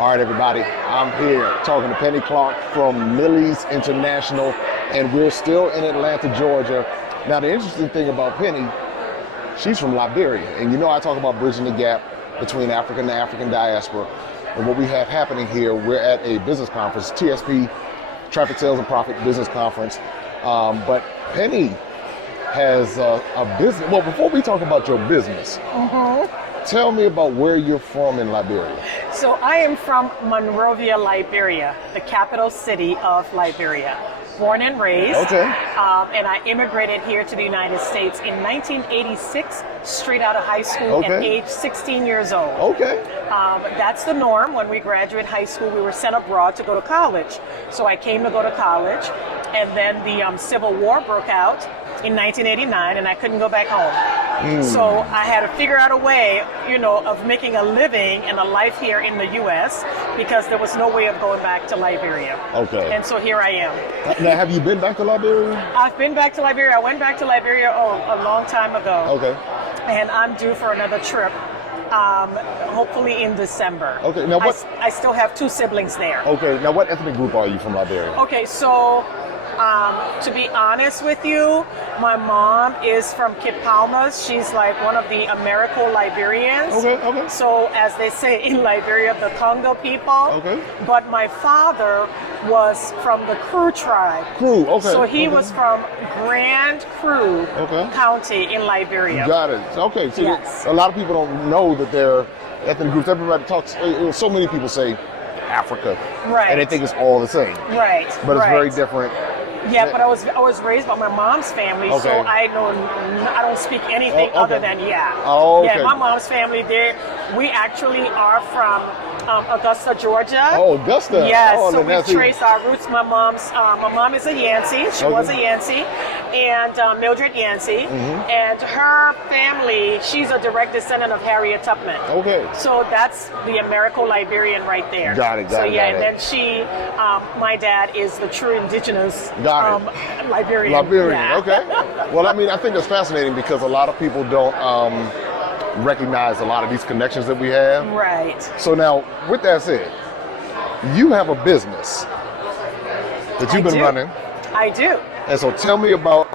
All right, everybody, I'm here talking to Penny Clark from Millis International, and we're still in Atlanta, Georgia. Now, the interesting thing about Penny, she's from Liberia, and you know I talk about bridging the gap between African and African diaspora. And what we have happening here, we're at a business conference, TSP, Traffic Sales and Profit Business Conference. But Penny has a business. Well, before we talk about your business, tell me about where you're from in Liberia. So I am from Monrovia, Liberia, the capital city of Liberia. Born and raised. Okay. And I immigrated here to the United States in 1986, straight out of high school at age 16 years old. Okay. That's the norm. When we graduate high school, we were sent abroad to go to college. So I came to go to college, and then the Civil War broke out in 1989, and I couldn't go back home. So I had to figure out a way, of making a living and a life here in the U.S. because there was no way of going back to Liberia. Okay. And so here I am. Now, have you been back to Liberia? I've been back to Liberia. I went back to Liberia a long time ago. Okay. And I'm due for another trip, hopefully in December. Okay. Now, what? I still have two siblings there. Okay. Now, what ethnic group are you from Liberia? Okay, so to be honest with you, my mom is from Kipalmas. She's like one of the Americo-Liberians. Okay. So as they say in Liberia, the Congo people. Okay. But my father was from the Kru tribe. Kru, okay. So he was from Grand Kru County in Liberia. Got it. Okay, so yes. A lot of people don't know that they're ethnic groups. Everybody talks, so many people say Africa. Right. And they think it's all the same. Right. But it's very different. Yeah, but I was raised by my mom's family, so I don't speak anything other than Oh, okay. Yeah, my mom's family. We actually are from Augusta, Georgia. Oh, Augusta. Yes, oh, so we trace our roots. My mom is a Yancey. She was a Yancey, and Mildred Yancey, and her family. She's a direct descendant of Harriet Tubman. Okay. So that's the Americo-Liberian right there. Got it. And then she, my dad is the true indigenous. Liberian. Yeah. Okay. Well, I mean, I think it's fascinating because a lot of people don't recognize a lot of these connections that we have. Right. So now, with that said, you have a business that you've been running. I do. And so tell me about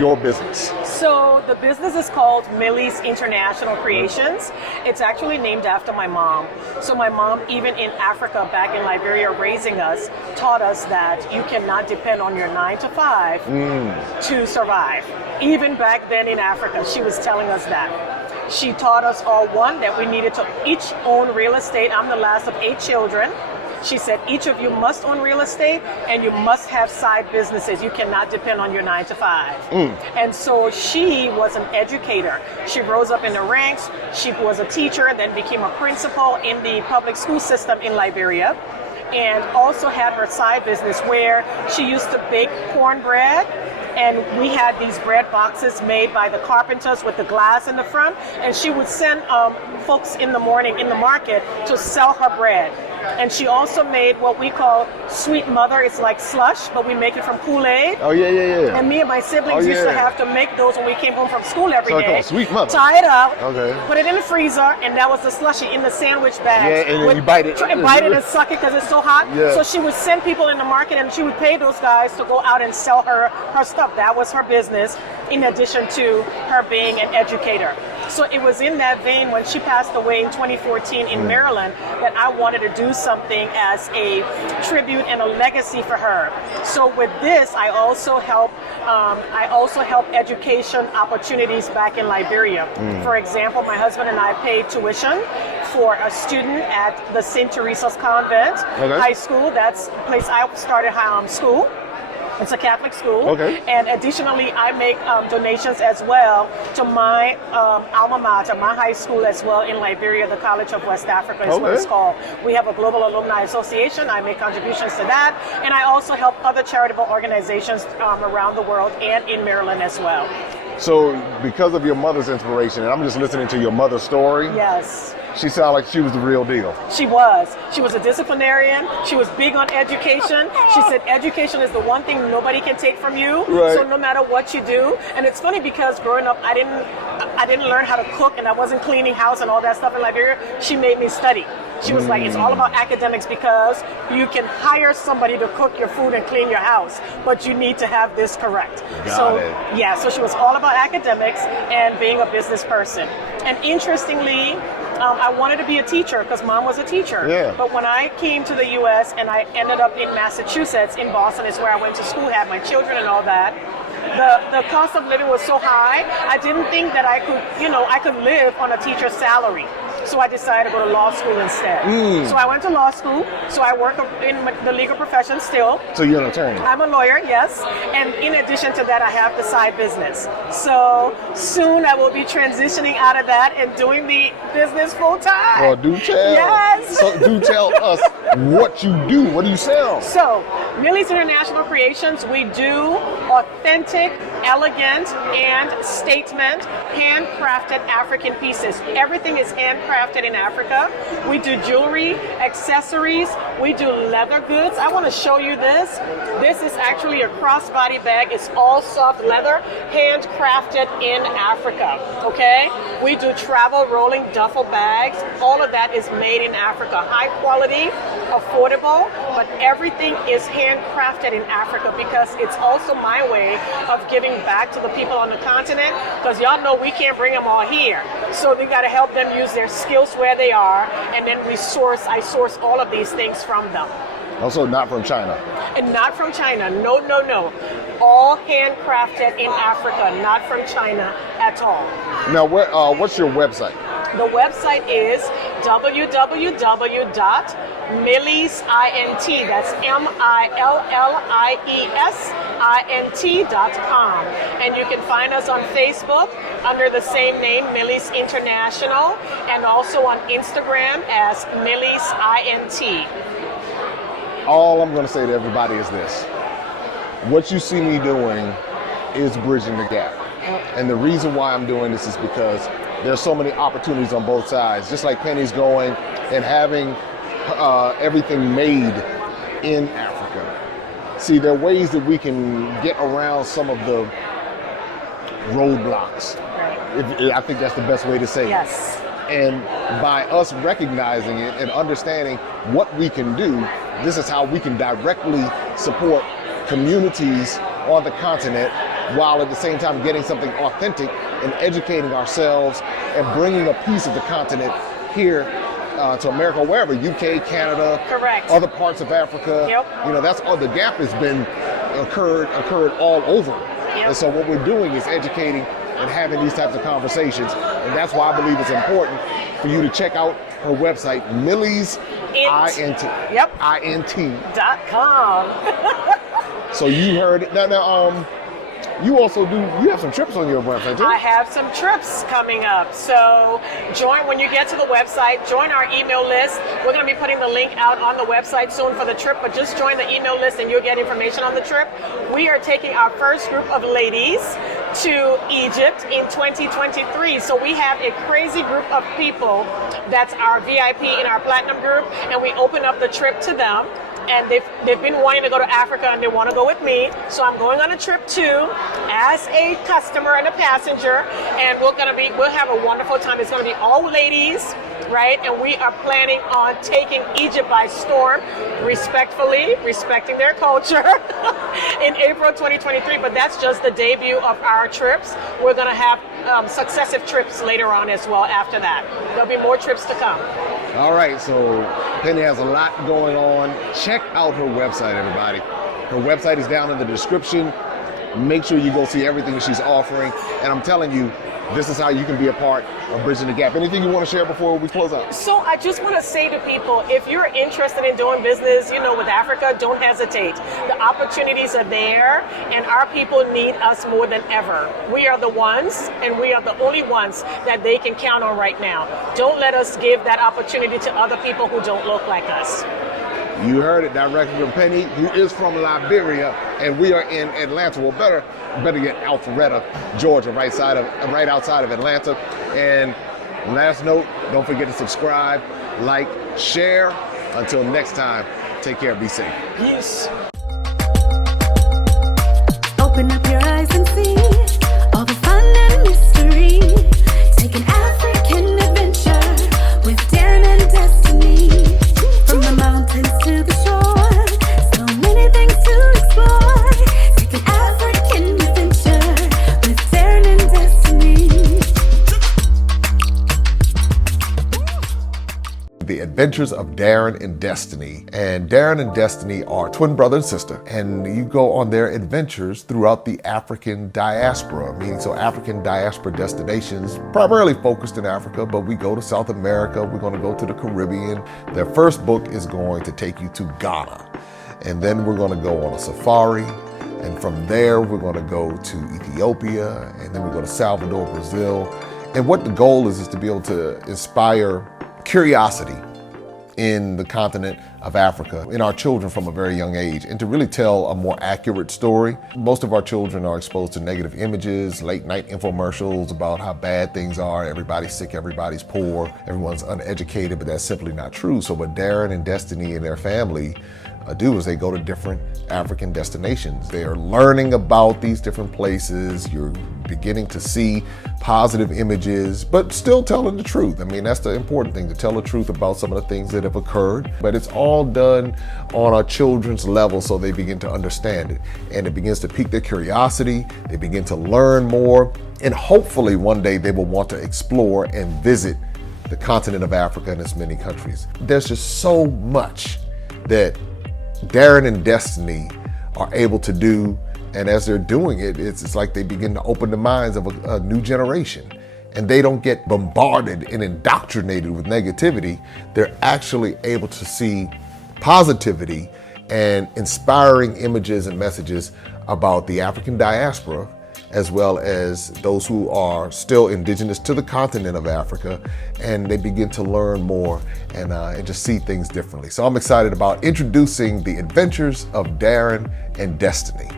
your business. So the business is called Millis International Creations. It's actually named after my mom. So my mom, even in Africa, back in Liberia, raising us, taught us that you cannot depend on your 9 to 5 to survive. Even back then in Africa, she was telling us that. She taught us all, one, that we needed to each own real estate. I'm the last of 8 children. She said, each of you must own real estate and you must have side businesses. You cannot depend on your 9 to 5. And so she was an educator. She rose up in the ranks. She was a teacher, then became a principal in the public school system in Liberia, and also had her side business where she used to bake cornbread. And we had these bread boxes made by the carpenters with the glass in the front. And she would send folks in the morning in the market to sell her bread. And she also made what we call Sweet Mother. It's like slush, but we make it from Kool-Aid. Oh, yeah. And me and my siblings used to have to make those when we came home from school every day. Sweet Mother. Tie it up, put it in the freezer, and that was the slushy in the sandwich bag. Yeah, and then you bite it. Bite it and suck it because it's so hot. Yeah. So she would send people in the market, and she would pay those guys to go out and sell her stuff. That was her business, in addition to her being an educator. So it was in that vein when she passed away in 2014 in Maryland that I wanted to do something as a tribute and a legacy for her. So with this, I also help education opportunities back in Liberia. For example, my husband and I paid tuition for a student at the St. Teresa's Convent High School. That's the place I started school. It's a Catholic school. And additionally, I make donations as well to my alma mater, my high school as well in Liberia, the College of West Africa is what it's called. We have a Global Alumni Association. I make contributions to that. And I also help other charitable organizations around the world and in Maryland as well. So because of your mother's inspiration, and I'm just listening to your mother's story. Yes. She sounded like she was the real deal. She was. She was a disciplinarian. She was big on education. She said education is the one thing nobody can take from you. Right. So no matter what you do. And it's funny because growing up, I didn't learn how to cook and I wasn't cleaning house and all that stuff in Liberia. She made me study. She was like, it's all about academics because you can hire somebody to cook your food and clean your house, but you need to have this correct. Got it. Yeah, so she was all about academics and being a business person. And interestingly, I wanted to be a teacher because mom was a teacher. Yeah. But when I came to the U.S. and I ended up in Massachusetts, in Boston is where I went to school, had my children and all that, the cost of living was so high, I didn't think that I could live on a teacher's salary. So I decided to go to law school instead. So I went to law school. So I work in the legal profession still. So you're an attorney? I'm a lawyer, yes. And in addition to that, I have the side business. So soon I will be transitioning out of that and doing the business full time. Well, do tell. Yes. So do tell us what you do. What do you sell? So, Millis International Creations, we do authentic, elegant, and statement, handcrafted African pieces. Everything is handcrafted in Africa. We do jewelry, accessories, we do leather goods. I want to show you this. This is actually a crossbody bag. It's all soft leather, handcrafted in Africa, okay? We do travel rolling duffel bags. All of that is made in Africa. High quality, affordable, but everything is handcrafted in Africa because it's also my way of giving back to the people on the continent, because y'all know we can't bring them all here. So we got to help them use their skills where they are, and then I source all of these things from them. Also not from China. And not from China, no. All handcrafted in Africa, not from China at all. Now, what's your website? The website is www.millisint, that's MILLIESINT.com. And you can find us on Facebook under the same name, Millis International, and also on Instagram as MillisINT. All I'm going to say to everybody is this. What you see me doing is bridging the gap. And the reason why I'm doing this is because there's so many opportunities on both sides. Just like Penny's going and having everything made in Africa. See, there are ways that we can get around some of the roadblocks. Right. I think that's the best way to say Yes. it. And by us recognizing it and understanding what we can do, this is how we can directly support communities on the continent while at the same time getting something authentic and educating ourselves and bringing a piece of the continent here to America, wherever, UK, Canada, Correct. other parts of Africa. Yep. You know, that's all. The gap has been occurred all over. Yep. And so what we're doing is educating and having these types of conversations. And that's why I believe it's important for you to check out her website, Millis, INT. Yep. INT.com. .com. So you heard it. Now, you have some trips on your website too? I have some trips coming up. So when you get to the website, join our email list. We're going to be putting the link out on the website soon for the trip, but just join the email list and you'll get information on the trip. We are taking our first group of ladies to Egypt in 2023. So we have a crazy group of people that's our VIP in our platinum group, and we open up the trip to them. And they've been wanting to go to Africa and they want to go with me. So I'm going on a trip too as a customer and a passenger, and we'll have a wonderful time. It's going to be all ladies, right? And we are planning on taking Egypt by storm, respectfully, respecting their culture in April 2023. But that's just the debut of our trips. We're going to have successive trips later on as well after that. There'll be more trips to come. All right, so Penny has a lot going on. Check out her website, everybody. Her website is down in the description. Make sure you go see everything she's offering. And I'm telling you, this is how you can be a part of Bridging the Gap. Anything you want to share before we close out? So I just want to say to people, if you're interested in doing business, with Africa, don't hesitate. The opportunities are there, and our people need us more than ever. We are the ones, and we are the only ones that they can count on right now. Don't let us give that opportunity to other people who don't look like us. You heard it directly from Penny, who is from Liberia, and we are in Atlanta. Well, better yet, Alpharetta, Georgia, right outside of Atlanta. And last note, don't forget to subscribe, like, share. Until next time, take care, be safe. Peace. Open up your eyes and see all the fun and mystery. Take an African adventure with Darren and Destiny. Adventures of Darren and Destiny. And Darren and Destiny are twin brother and sister, and you go on their adventures throughout the African diaspora, meaning so African diaspora destinations, primarily focused in Africa, but we go to South America, we're going to go to the Caribbean. Their first book is going to take you to Ghana, and then we're going to go on a safari. And from there, we're going to go to Ethiopia, and then we go to Salvador, Brazil. And what the goal is to be able to inspire curiosity in the continent of Africa, in our children from a very young age, and to really tell a more accurate story. Most of our children are exposed to negative images, late night infomercials about how bad things are, everybody's sick, everybody's poor, everyone's uneducated, but that's simply not true. So what Darren and Destiny and their family do is they go to different African destinations. They are learning about these different places. You're beginning to see positive images, but still telling the truth. I mean, that's the important thing, to tell the truth about some of the things that have occurred. But it's all done on our children's level so they begin to understand it. And it begins to pique their curiosity. They begin to learn more. And hopefully one day they will want to explore and visit the continent of Africa and its many countries. There's just so much that Darren and Destiny are able to do, and as they're doing it, it's like they begin to open the minds of a new generation, and they don't get bombarded and indoctrinated with negativity. They're actually able to see positivity and inspiring images and messages about the African diaspora, as well as those who are still indigenous to the continent of Africa, and they begin to learn more and just see things differently. So I'm excited about introducing the Adventures of Darren and Destiny.